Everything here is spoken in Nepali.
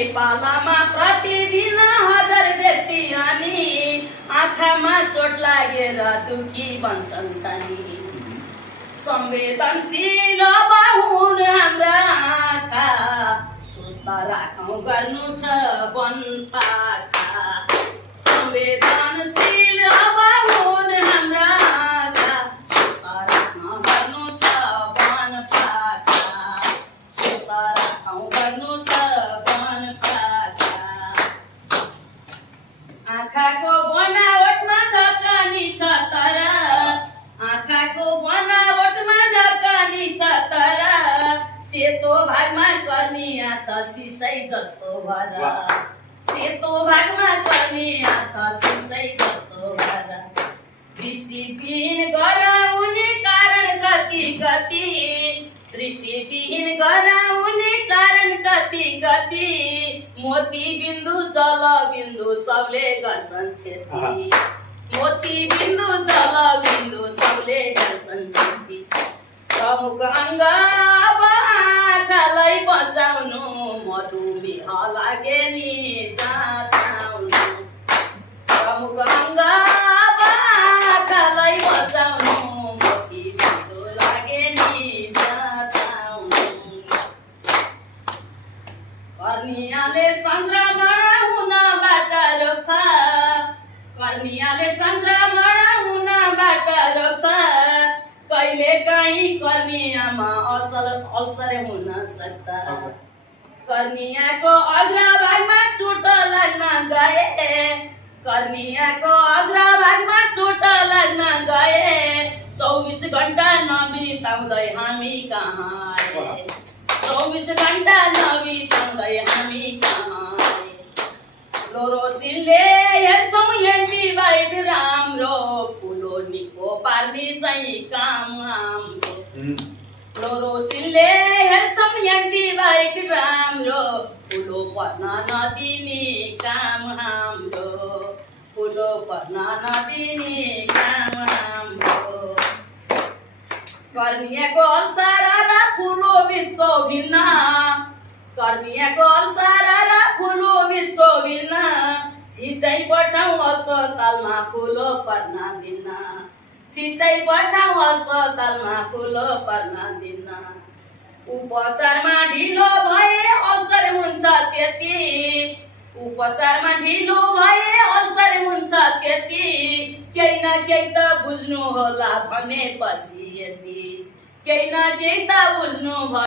नेपालमा प्रतिदिन हजार व्यक्ति अनि आँखामा चोट लागेर दुखी बन्छन् तनी संवेदनशील हुन् हाम्रा आँखा सुस्त राखौँ गर्नु छ वनपाखा संवेदनशील हुन् हाम्रा आँखा सुस्त राखौँ गर्नु छ वनपाखा सुस्त राखौँ गर्नु छ वनपाखा आँखाको बनावटमा ढकानी छ तर आँखाको बनावटमा ढकानी छ तर सेतो भागमा कर्निया छ सिसै जस्तो भर सेतो भागमा कर्निया छ सिसै जस्तो भर दृष्टिविहीन गराउने कारण कति कति दृष्टिविहीन गराउने कारण कति कति मोती बिन्दु जल बिन्दु सबले गर्छन् क्षति मोती बिन्दु जल बिन्दु सबले गर्छन् क्षति प्रमुख अङ्ग अब आँखालाई बचाउनु मधुमेह लागे नि जाँचाउनु प्रमुख अङ्ग अब आँखालाई बचाउनु मोती बिन्दु लागे नि जाँचाउनु कर्नियाले सङ्क्रमण हुनबाट रोक्छ कर्नियाले सङ्क्रमण हुनबाट रोक्छ कहिले काहीँ कर्नियामा अल्सर हुन सक्छ कर्नियाको अग्रभागमा चोट लाग्न गए कर्नियाको अग्रभागमा चोट लाग्न गए 24 घण्टा नबिताउँदै हामी कहाँ 24 घण्टा नबिताउँदै हामी कहाँ फ्लोरोसिनले हेर्छौँ एन्टिबायोटिक राम्रो फुलो निको पार्ने चाहिँ काम हाम्रो फ्लोरोसिनले हेर्छौँ एन्टिबायोटिक राम्रो फुलो पर्न नदिने काम हाम्रो फुलो पर्न नदिने काम हाम्रो कर्नियाको अल्सर र फुलो बिचको भिन्न कर्नियाको अल्सर र फुलो बिचको भिन्न छिटै पठाउँ अस्पतालमा फुलो पर्न दिन्न छिटै पठाउँ अस्पतालमा फुलो पर्न दिन्न उपचारमा ढिलो भए अल्सर हुन्छ त्यति उपचारमा ढिलो भए अल्सर हुन्छ त्यति केही न केही त बुझ्नु होला भनेपछि यति केही न केही त बुझ्नु